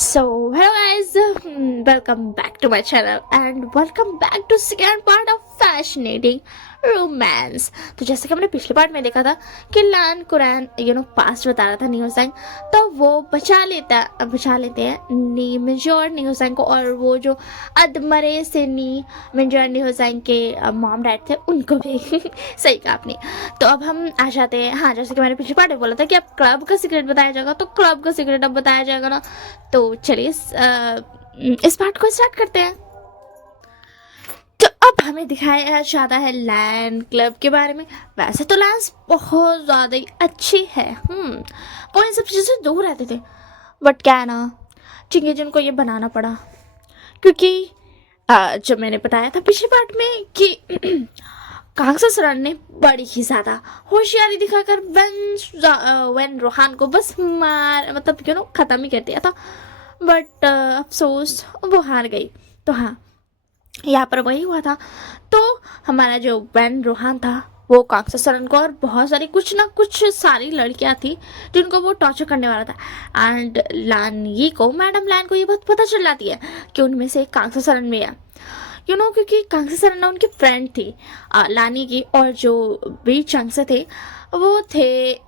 So, hello guys, welcome back to my channel and welcome back to second part of fascinating romance. तो जैसे कि हमने पिछले part में देखा था कि लान कुरैन पास्ट बता रहा था न्यूज़ैंग, तो वो बचा लेते हैं नी मिंजोर न्यूज़ैंग को, और वो जो अधमरे से नी मिंजोर न्यूज़ैंग के मॉम डैड थे उनको भी सही कहा आपने। तो अब हम आ जाते हैं, हाँ, जैसे कि मैंने पिछले पार्ट में बोला था कि अब क्लब का सीक्रेट बताया जाएगा, तो क्लब का सीक्रेट अब बताया जाएगा ना। तो चलिए इस पार्ट को स्टार्ट करते हैं। तो अब हमें दिखाया जाता है लैन क्लब के बारे में। वैसे तो लैंस बहुत ज़्यादा ही अच्छी है, वो इन सब चीज़ों से दूर रहते थे, बट क्या है ना, चिंगेजन को ये बनाना पड़ा क्योंकि जब मैंने बताया था पिछले पार्ट में कि कांगसासरन ने बड़ी ही ज़्यादा होशियारी दिखाकर वेन रोहान को बस ख़त्म ही कर दिया था, बट अफसोस वो हार गई। तो हाँ, यहाँ पर वही हुआ था। तो हमारा जो वेन रोहान था वो कांगसासरन को और बहुत सारी कुछ सारी लड़कियां थी जिनको वो टॉर्चर करने वाला था, एंड मैडम लैन को ये बात पता चल जाती है कि उनमें से कांगसासरन में है, क्योंकि कांगसासरन ना उनकी फ्रेंड थी लानी की, और जो बी चंगसे थे वो थे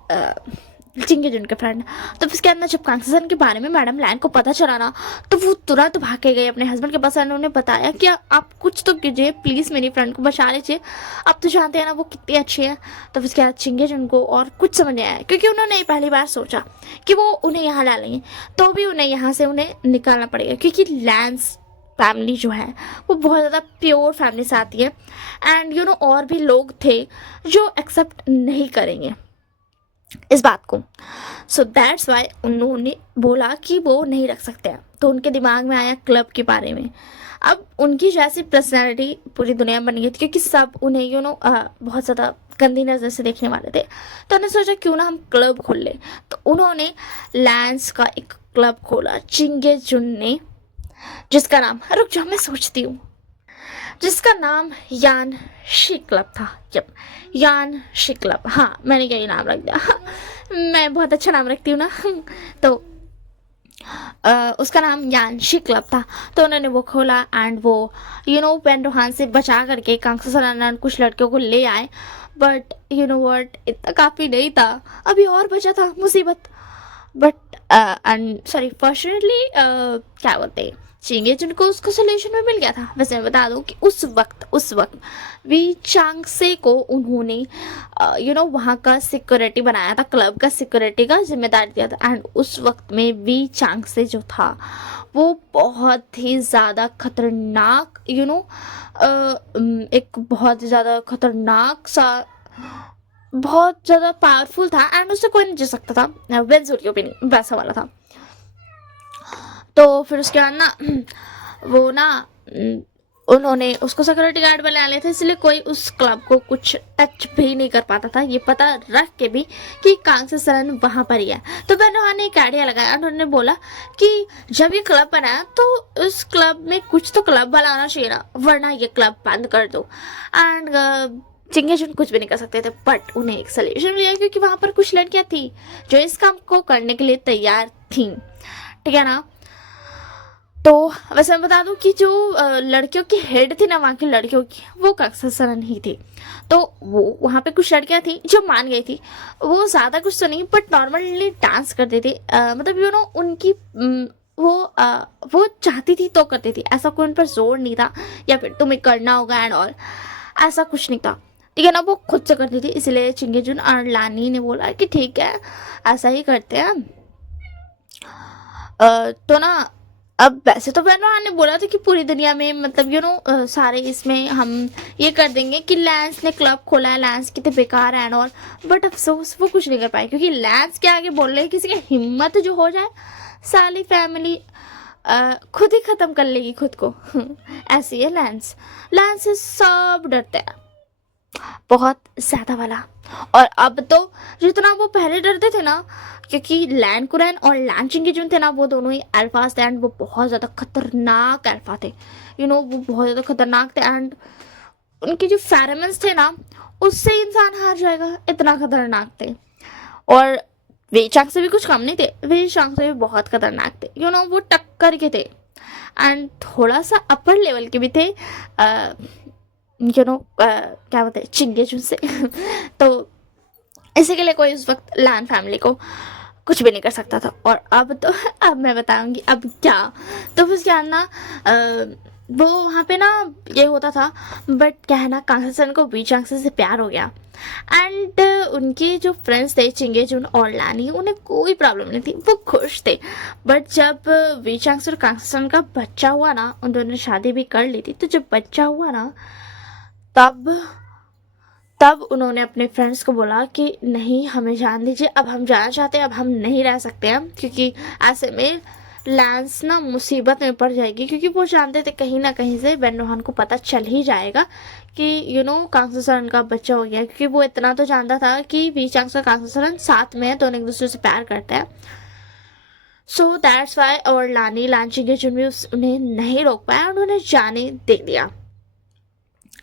चिंगेजन के फ्रेंड। तो इसके अंदर जब कांगसासरन के बारे में मैडम लैन को पता चला ना, तो वो तुरंत भाग के गई अपने हस्बैंड के पास, उन्होंने बताया कि आप कुछ तो कीजिए प्लीज़, मेरी फ्रेंड को बचा लीजिए, आप तो जानते हैं ना वो कितनी अच्छी है। तो इसके बाद चिंगेजन को और कुछ समझ नहीं आया, क्योंकि उन्होंने पहली बार सोचा कि वो उन्हें यहाँ ला लेंगे, तो भी उन्हें यहाँ से उन्हें निकालना पड़ेगा, क्योंकि लैंस फैमिली जो है वो बहुत ज़्यादा प्योर फैमिली से आती है, एंड और भी लोग थे जो एक्सेप्ट नहीं करेंगे इस बात को। सो दैट्स वाई उन्होंने बोला कि वो नहीं रख सकते हैं। तो उनके दिमाग में आया क्लब के बारे में। अब उनकी जैसी पर्सनैलिटी पूरी दुनिया में बन गई थी, क्योंकि सब उन्हें बहुत ज़्यादा गंदी नज़र से देखने वाले थे। तो उन्होंने सोचा क्यों ना हम क्लब खोल लें। तो उन्होंने लैंस का एक क्लब खोला चिंगेजुन ने, जिसका नाम, रुक जाओ मैं सोचती हूँ, जिसका नाम यान शी क्लब था। जब यान शी क्लब, हाँ, मैंने यही नाम रख दिया मैं बहुत अच्छा नाम रखती हूँ ना तो उसका नाम यान शी क्लब था। तो उन्होंने वो खोला, एंड वो वेन रोहान से बचा करके कांगसासरन कुछ लड़कियों को ले आए, बट व्हाट, इतना काफ़ी नहीं था, अभी और बचा था मुसीबत। बट सॉरी, फॉर्चुनेटली क्या बोलते हैं, चिंगेजुन को उसको सोल्यूशन में मिल गया था। वैसे मैं बता दूं कि उस वक्त वी चांगसे को उन्होंने वहाँ का सिक्योरिटी बनाया था, क्लब का सिक्योरिटी का जिम्मेदार दिया था, एंड उस वक्त में वी चांगसे जो था वो बहुत ही ज़्यादा खतरनाक एक बहुत ज़्यादा खतरनाक सा, बहुत ज़्यादा पावरफुल था, एंड उससे कोई नहीं जीत सकता था, वेंजुरियो भी नहीं, वैसा वाला था। तो फिर उसके बाद ना वो ना उन्होंने उसको सिक्योरिटी गार्ड बना लिया था, इसलिए कोई उस क्लब को कुछ टच भी नहीं कर पाता था, ये पता रख के भी कि कांगसासरन वहाँ पर ही है। तो मैंने ने एक आइडिया लगाया, उन्होंने बोला कि जब ये क्लब बनाया तो उस क्लब में कुछ तो क्लब बनाना चाहिए ना, वरना ये क्लब बंद कर दो। एंड चिंगेजुन कुछ भी नहीं कर सकते थे, बट उन्हें एक सोल्यूशन मिला, क्योंकि वहाँ पर कुछ लड़कियाँ थी जो इस काम को करने के लिए तैयार थी, ठीक है ना। तो वैसे मैं बता दूं कि जो लड़कियों की हेड थी ना वहाँ की लड़कियों की, वो कांगसासरन ही थी। तो वो वहाँ पे कुछ लड़कियाँ थी जो मान गई थी, वो ज़्यादा कुछ तो नहीं, बट नॉर्मली डांस करती थी, मतलब उनकी वो चाहती थी तो करती थी, ऐसा कोई उन पर जोर नहीं था या फिर तुम्हें करना होगा एंड ऑल, ऐसा कुछ नहीं था, ठीक है ना। वो खुद से करती थी, इसलिए चिंगेजुन और लानी ने बोला कि ठीक है ऐसा ही करते हैं। तो ना अब वैसे तो वेनोआ ने बोला था कि पूरी दुनिया में मतलब सारे इसमें हम ये कर देंगे कि लैंस ने क्लब खोला है, लैंस कितने बेकार है एंड ऑल, बट अफसोस वो कुछ नहीं कर पाए, क्योंकि लैंस के आगे बोल रहे हैं किसी की हिम्मत जो हो जाए सारी फैमिली खुद ही ख़त्म कर लेगी खुद को ऐसी है लैंस से सब डरते हैं, बहुत ज़्यादा वाला। और अब तो जितना वो पहले डरते थे ना, क्योंकि लैन कुरैन और लैन चिंगेजुन थे ना, वो दोनों ही अल्फाज थे, एंड वो बहुत ज़्यादा खतरनाक अल्फा थे, वो बहुत ज़्यादा खतरनाक थे, एंड उनके जो फेरोमोन्स थे ना उससे इंसान हार जाएगा, इतना खतरनाक थे। और वेचांग से भी कुछ कम नहीं थे, वेचांग से भी बहुत खतरनाक थे, वो करके थे एंड थोड़ा सा अपर लेवल के भी थे, क्या बोलते हैं, चिंगेजुन से। तो इसी के लिए कोई उस वक्त लान फैमिली को कुछ भी नहीं कर सकता था। और अब तो अब मैं बताऊंगी अब क्या। तो बस क्या ना, वो वहाँ पे ना ये होता था, बट क्या है ना, कांगसन को वी चांगसे से प्यार हो गया एंड उनके जो फ्रेंड्स थे चिंगेजुन और लानी, उन्हें कोई प्रॉब्लम नहीं थी, वो खुश थे। बट जब वी चांगसे और कांगसन का बच्चा हुआ ना, उन दोनों ने शादी भी कर ली थी, तो जब बच्चा हुआ ना तब तब उन्होंने अपने फ्रेंड्स को बोला कि नहीं, हमें जान दीजिए, अब हम जाना चाहते हैं, अब हम नहीं रह सकते हैं, क्योंकि ऐसे में लैंस ना मुसीबत में पड़ जाएगी। क्योंकि वो जानते थे कहीं ना कहीं से बेन रोहन को पता चल ही जाएगा कि कांगसोसरन का बच्चा हो गया, क्योंकि वो इतना तो जानता था कि वी चांग्स और कांगसोसरन साथ में है, दोनों एक दूसरे से प्यार करते हैं। सो दैट्स वाई, और लांची के जुन भी उन्हें नहीं रोक पाया, उन्होंने जाने दे दिया।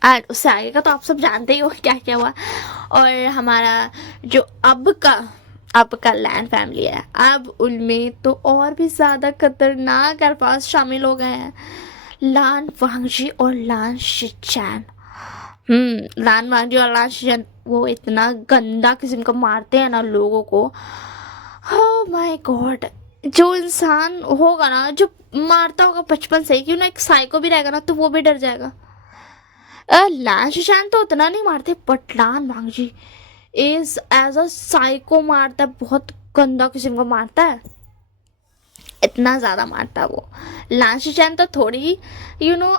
और उससे आगे का तो आप सब जानते ही हो क्या क्या हुआ। और हमारा जो अब का लैन फैमिली है, अब उनमें तो और भी ज़्यादा खतरनाक अल्फाज शामिल हो गए हैं, लान वांगजी और लान शिचैन। लान वांगजी और लान शिचैन वो इतना गंदा किस्म का मारते हैं ना लोगों को। ओह माय गॉड, जो इंसान होगा ना जो मारता होगा बचपन से, क्यों ना एक साइको भी रहेगा ना तो वो भी डर जाएगा। लान शिशान तो उतना नहीं मारते, but Lan Wangji is as a psycho मारता है, बहुत गंदा किस्म का मारता है, इतना ज़्यादा मारता है वो। लान शिशान तो थोड़ी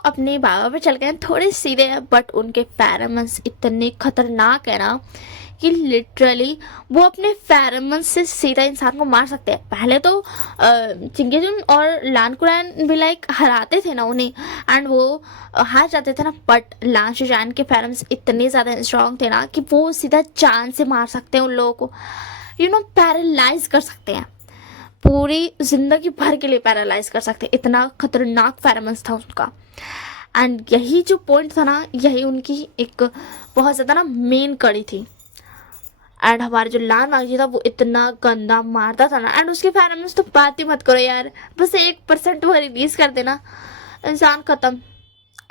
अपने बाबा पे चल गए, थोड़े सीधे हैं, बट उनके फेरोमोन्स इतने खतरनाक है ना कि लिटरली वो अपने फेरोमोन्स से सीधा इंसान को मार सकते हैं। पहले तो चिंगेजुन और लान कुरैन भी लाइक हराते थे ना उन्हें, एंड वो हार जाते थे ना, बट लान शिजान के फेरोमोन्स इतने ज़्यादा स्ट्रॉन्ग थे ना कि वो सीधा जान से मार सकते हैं उन लोगों को, पैरालाइज कर सकते हैं, पूरी जिंदगी भर के लिए पैरालाइज कर सकते हैं, इतना खतरनाक फेरोमोन्स था उनका। एंड यही जो पॉइंट था ना, यही उनकी एक बहुत ज़्यादा ना मेन कड़ी थी। एंड हमारा जो लान वांगजी था वो इतना गंदा मारता था ना, एंड उसके फेरोमोन्स तो बात ही मत करो यार, बस 1% वो रिलीज कर देना इंसान खत्म।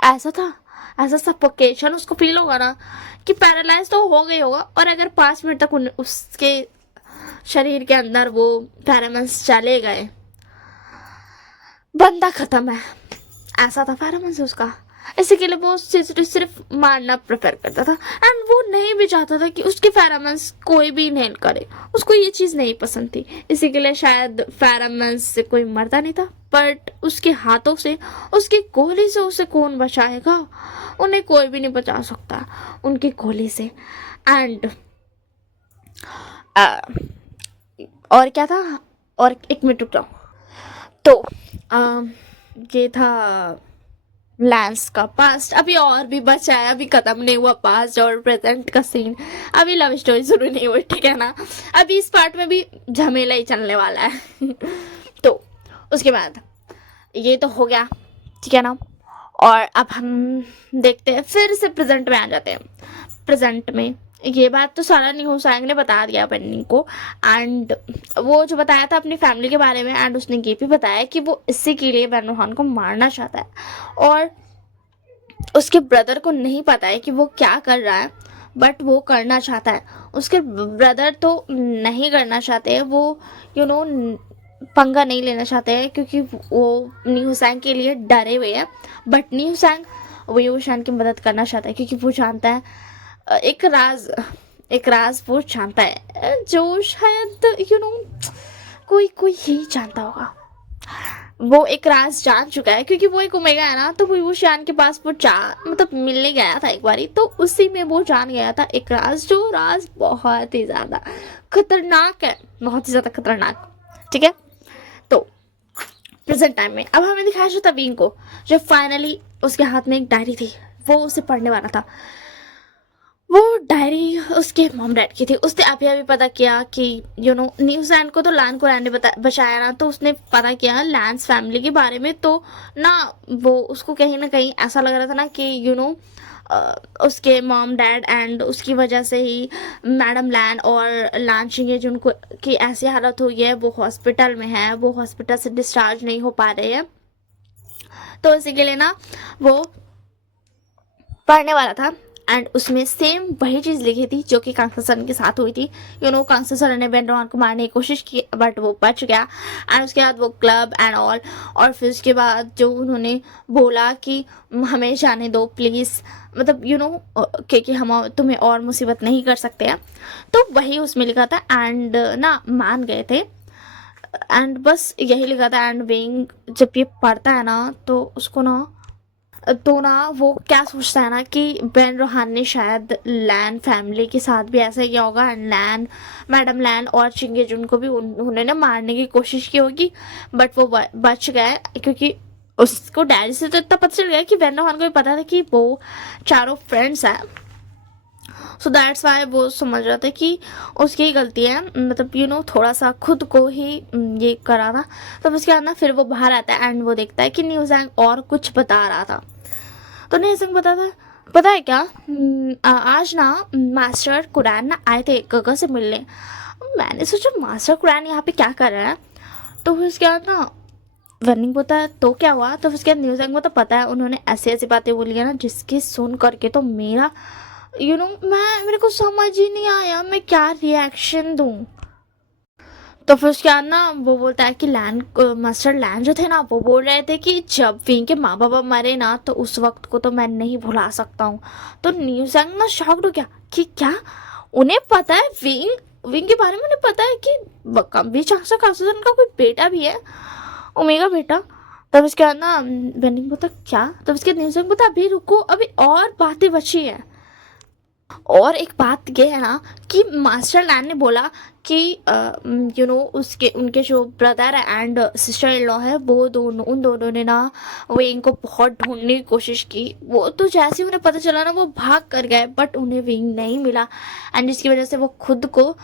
ऐसा था, ऐसा सफोकेशन उसको फील होगा ना कि पैरालाइज तो हो गई होगा, और अगर 5 मिनट तक उसके शरीर के अंदर वो फेरोमोन्स चले गए, बंदा खत्म है। ऐसा था फेरोमोन्स उसका। इसी के लिए वो सिर्फ मारना प्रेफर करता था, एंड वो नहीं भी चाहता था कि उसके फेरोमोन्स कोई भी इनहेल करे, उसको ये चीज़ नहीं पसंद थी। इसी के लिए शायद फेरोमोन्स से कोई मरता नहीं था, बट उसके हाथों से, उसकी गोली से उसे कौन बचाएगा, उन्हें कोई भी नहीं बचा सकता उनकी गोली से। एंड और क्या था, और 1 मिनट रुक जाओ। तो ये था लैंस का पास्ट। अभी और भी बचा है, अभी खत्म नहीं हुआ पास्ट और प्रेजेंट का सीन, अभी लव स्टोरी शुरू नहीं हुई, ठीक है ना। अभी इस पार्ट में भी झमेला ही चलने वाला है। तो उसके बाद ये तो हो गया, ठीक है ना। और अब हम देखते हैं, फिर से प्रेजेंट में आ जाते हैं। प्रेजेंट में ये बात तो सारा न्यू सैंग ने बता दिया बन्नी को, एंड वो जो बताया था अपनी फैमिली के बारे में, एंड उसने ये भी बताया कि वो इसी के लिए बेन रोहन को मारना चाहता है, और उसके ब्रदर को नहीं पता है कि वो क्या कर रहा है, बट वो करना चाहता है। उसके ब्रदर तो नहीं करना चाहते हैं, वो पंगा नहीं लेना चाहते हैं, क्योंकि वो न्यू सैंग के लिए डरे हुए हैं, बट न्यू सैंग वो यूशान की मदद करना चाहता है, क्योंकि वो जानता है एक राज वो जानता है, जो शायद कोई ही जानता होगा। वो एक राज जान चुका है, क्योंकि वो एक ओमेगा है ना, तो वो शान के पास वो मतलब मिलने गया था एक बारी, तो उसी में वो जान गया था एक राज, जो राज बहुत ही ज़्यादा खतरनाक है, बहुत ही ज़्यादा खतरनाक, ठीक है। तो प्रेजेंट टाइम में अब हमें दिखाया शतबीन को, जो फाइनली उसके हाथ में एक डायरी थी, वो उसे पढ़ने वाला था। वो डायरी उसके मॉम डैड की थी। उसने अभी पता किया कि न्यूजीलैंड को तो लान कुरैन ने बचाया ना, तो उसने पता किया लैंस फैमिली के बारे में, तो ना वो उसको कहीं ना कहीं ऐसा लग रहा था ना कि उसके मॉम डैड एंड उसकी वजह से ही मैडम लैन और लांचिंग जिनको की ऐसी हालत हुई है, वो हॉस्पिटल में है, वो हॉस्पिटल से डिस्चार्ज नहीं हो पा रहे हैं। तो इसी के लिए ना वो पढ़ने वाला था एंड उसमें सेम वही चीज़ लिखी थी जो कि कांसा सर के साथ हुई थी। कांसा सर ने बेन रोहान को मारने की कोशिश की बट वो बच गया। एंड उसके बाद वो क्लब एंड ऑल, और फिर उसके बाद जो उन्होंने बोला कि हमें जाने दो प्लीज़, मतलब क्योंकि हम तुम्हें और मुसीबत नहीं कर सकते हैं, तो वही उसमें लिखा था एंड ना मान गए थे। एंड बस यही लिखा था। एंड विंग जब ये पढ़ता है ना तो उसको ना वो क्या सोचता है ना कि बेन रोहान ने शायद लैन फैमिली के साथ भी ऐसा किया होगा एंड लैन मैडम लैन और चिंगेजुन को भी उन्होंने मारने की कोशिश की होगी बट वो बच गए, क्योंकि उसको डैडी से तो इतना पता चल गया कि बेन रोहान को भी पता था कि वो चारों फ्रेंड्स हैं। सो दैट्स वाई वो समझ रहा था कि उसकी ही गलती है, मतलब थोड़ा सा खुद को ही ये करा था। तो उसके बाद ना फिर वो बाहर आता है एंड वो देखता है कि न्यूज़ैंग और कुछ बता रहा था। तो न्यूज़ैंग बताता है पता है क्या, आज ना मास्टर कुरान ना आए थे गगा से मिलने। मैंने सोचा मास्टर कुरान यहाँ पे क्या कर रहा है। तो फिर उसके बाद ना वर्निंग होता है तो क्या हुआ। तो उसके बाद न्यूज़ैंग को तो पता है उन्होंने ऐसी ऐसी बातें बोली है ना जिसकी सुन करके तो मेरा मेरे को समझ ही नहीं आया मैं क्या रिएक्शन दूं। तो फिर उसके बाद ना वो बोलता है कि मास्टर लैन जो थे ना वो बोल रहे थे कि जब विंग के माँ बाप मरे ना तो उस वक्त को तो मैं नहीं भुला सकता हूँ। तो न्यूज़ैंग ना शॉक्ड हो गया कि क्या उन्हें पता है, विंग के बारे में उन्हें पता है कि कभी चांसा कासुजन का कोई बेटा भी है, ओमेगा बेटा। तब उसके बाद ना बेनिंग बोलता क्या। तब उसके न्यूज़ैंग बोलता अभी रुको, अभी और बातें बची है। और एक बात ये है ना कि मास्टर लैन ने बोला कि उसके उनके जो brother and sister in law है वो उन दोनों ने ना विंग को बहुत ढूंढने की कोशिश की। वो तो जैसे ही उन्हें पता चला ना वो भाग कर गए बट उन्हें विंग नहीं मिला एंड जिसकी वजह से वो खुद को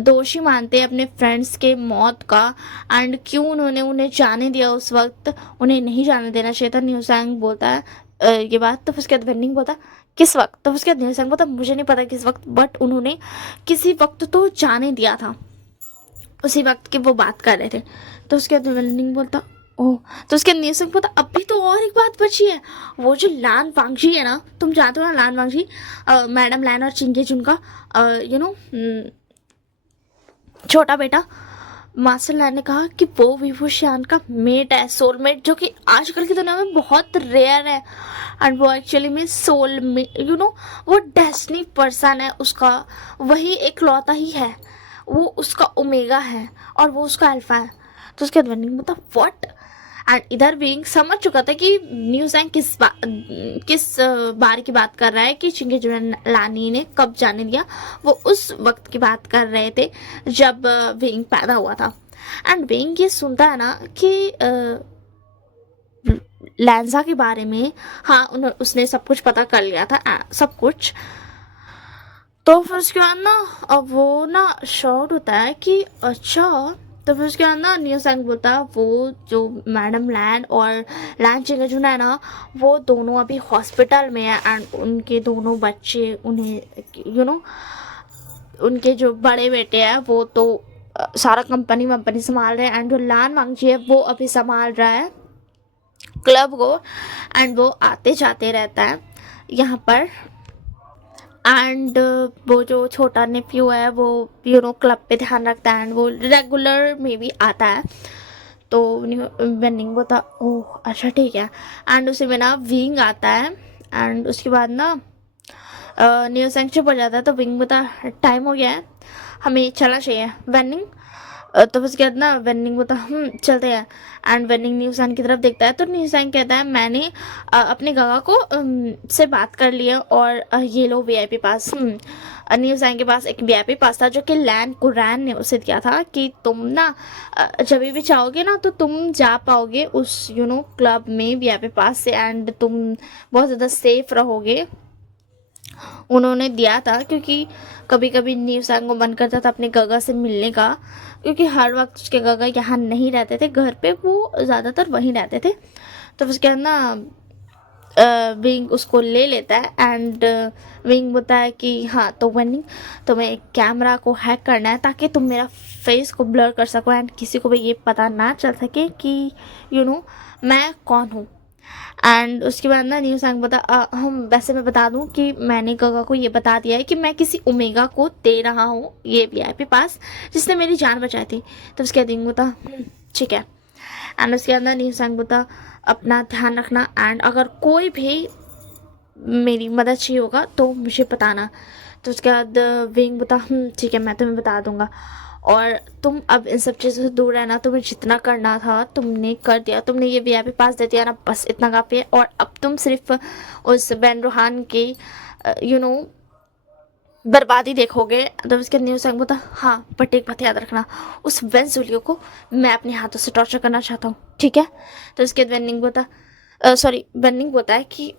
दोषी मानते हैं अपने फ्रेंड्स के मौत का। एंड क्यों उन्होंने उन्हें जाने दिया उस वक्त, उन्हें नहीं जाने देना चाहिए था। न्यूज़ैंग बोलता है ये बात। तो उसके बाद वेंडिंग बोलता किस वक्त। तो उसके बाद न्यूज़ैंग बोलता मुझे नहीं पता किस वक्त बट उन्होंने किसी वक्त तो जाने दिया था, उसी वक्त की वो बात कर रहे थे। तो उसके बाद वेंडिंग बोलता ओह। तो उसके बाद न्यूज़ैंग बोलता अभी तो और एक बात बची है, वो जो लान वांगजी है ना, तुम जानते हो ना लान वांगजी, मैडम लैन और चिंगे जुन का छोटा बेटा। मास्टर लैन ने कहा कि वो विभूषण का मेट है, सोलमेट, जो कि आजकल की दुनिया में बहुत रेयर है एंड वो एक्चुअली में सोल में वो डेस्टिनी पर्सन है उसका, वही एक लौता ही है, वो उसका ओमेगा है और वो उसका अल्फा है। तो उसके बाद मतलब व्हाट। एंड इधर बीइंग समझ चुका था कि न्यूज़ैंग किस बार की बात कर रहा है कि चिंगे लानी ने कब जाने दिया। वो उस वक्त की बात कर रहे थे जब विंग पैदा हुआ था। एंड विंग ये सुनता है ना कि लैंजा के बारे में, हाँ उसने सब कुछ पता कर लिया था सब कुछ। तो फिर उसके बाद ना अब वो ना शॉर्ट होता है कि अच्छा। तो फिर उसके बाद ना न्यूज़ैंग बोलता है वो जो मैडम लैन और लैन चिंगेजुन है ना वो दोनों अभी हॉस्पिटल में है एंड उनके दोनों बच्चे उन्हें उनके जो बड़े बेटे हैं वो तो सारा कंपनी संभाल रहे हैं एंड जो लान वांगजी है वो अभी संभाल रहा है क्लब को एंड वो आते जाते रहता है यहाँ पर। एंड वो जो छोटा नेफ्यू है वो क्लब पे ध्यान रखता है एंड वो रेगुलर में भी आता है। तो वेनिंग बोलता ओह अच्छा ठीक है। एंड उसी में ना विंग आता है एंड उसके बाद ना न्यूज़ैंग चुप हो जाता है। तो विंग बोलता टाइम हो गया है, हमें चलना चाहिए वेनिंग। तो उसके बाद ना वेनिंग बोलता चलते हैं। एंड वेनिंग न्यूज़ैंग की तरफ देखता है तो न्यूज़ैंग कहता है मैंने अपने गगा को से बात कर लिया और ये लो वीआईपी पास। न्यूज़ैंग के पास एक वीआईपी पास था जो कि लैन कुरान ने उसे दिया था कि तुम ना जब भी चाहोगे ना तो तुम जा पाओगे उस क्लब में वीआईपी पास से एंड तुम बहुत ज़्यादा सेफ रहोगे। उन्होंने दिया था क्योंकि कभी कभी न्यूज़ैंग को मन करता था अपने गगा से मिलने का, क्योंकि हर वक्त उसके गगा यहाँ नहीं रहते थे घर पे, वो ज़्यादातर वहीं रहते थे। तो उसके बाद ना विंग उसको ले लेता है एंड विंग बोलता है कि हाँ तो विंग तुम्हें कैमरा को हैक करना है ताकि तुम मेरा फेस को ब्लर कर सको एंड किसी को भी ये पता ना चल सके कि मैं कौन हूँ। एंड उसके बाद ना न्यू सैंग हम वैसे मैं बता दूं कि मैंने गगा को ये बता दिया है कि मैं किसी ओमेगा को दे रहा हूँ ये वीआईपी पास जिसने मेरी जान बचाई थी। तो उसके बाद विंग बोलता ठीक है। एंड उसके अंदर न्यू सैंग बोलता अपना ध्यान रखना एंड अगर कोई भी मेरी मदद चाहिए होगा तो मुझे बताना। तो उसके बाद विंग बोलता ठीक है मैं तुम्हें बता दूंगा और तुम अब इन सब चीज़ों से दूर रहना। तुम्हें जितना करना था तुमने कर दिया, तुमने ये वीआईपी पास दे दिया ना, बस इतना काफ़ी है। और अब तुम सिर्फ उस बैन रोहान की बर्बादी देखोगे। तो उसके न्यू सैंग बोलता हाँ बट एक बात याद रखना, उस वेन जूलियो को मैं अपने हाथों से टॉर्चर करना चाहता हूँ, ठीक है। तो उसके बाद वेनिंग बोलता है कि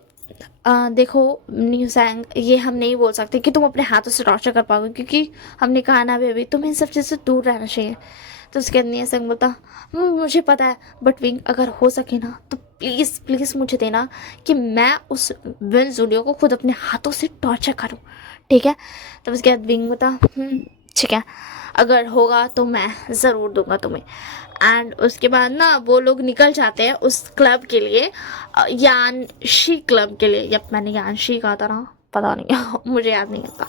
देखो न्यू सैंग ये हम नहीं बोल सकते कि तुम अपने हाथों से टॉर्चर कर पाओगे क्योंकि हमने कहा ना अभी तुम्हें इन सब चीज़ से दूर रहना चाहिए। तो उसके बाद न्यू सैंग बोलता मुझे पता है बट विंग अगर हो सके ना तो प्लीज़ प्लीज़ मुझे देना कि मैं उस विन जूलियो को खुद अपने हाथों से टॉर्चर करूँ, ठीक है। तब उसके बाद विंग बोलता ठीक है अगर होगा तो मैं ज़रूर दूंगा तुम्हें। एंड उसके बाद ना वो लोग निकल जाते हैं उस क्लब के लिए, यान शी क्लब के लिए। यप मैंने यान शी कहा था ना, पता नहीं मुझे याद नहीं आता।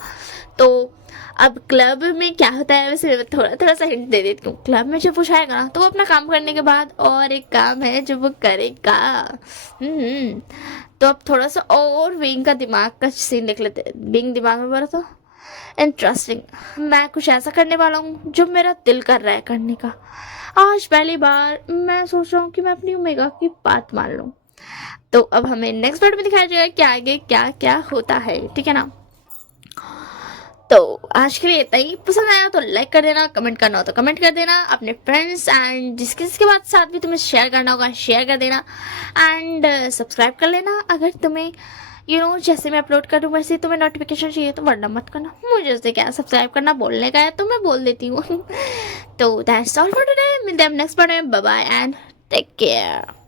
तो अब क्लब में क्या होता है वैसे मैं थोड़ा थोड़ा सा हिंट दे देती हूँ। क्लब में जब वो जाएगा ना तो वो अपना काम करने के बाद और एक काम है जो वो करेगा। तो अब थोड़ा सा और विंग का दिमाग का सीन देख लेते हैं। विंग दिमाग में बोला तो इंटरेस्टिंग, मैं कुछ ऐसा करने वाला हूँ जो मेरा दिल कर रहा है करने का। आज पहली बार मैं सोच रहा हूँ कि मैं अपनी ओमेगा की बात मान लूँ। तो अब हमें नेक्स्ट पार्ट में दिखाया जाएगा कि आगे क्या क्या होता है, ठीक है ना। तो आज के लिए इतना ही। पसंद आया तो लाइक कर देना, कमेंट करना हो तो कमेंट कर देना, अपने फ्रेंड्स एंड जिसके बाद साथ भी तुम्हें शेयर करना होगा शेयर कर देना एंड सब्सक्राइब कर लेना अगर तुम्हें जैसे मैं अपलोड करूँ वैसे तुम्हें नोटिफिकेशन चाहिए तो वरना मत करना। मुझे उससे क्या सब्सक्राइब करना बोलने का है तो मैं बोल देती हूँ। तो दैट्स ऑल फॉर टुडे, मिलते हैं नेक्स्ट पार्ट में। Bye bye and take care.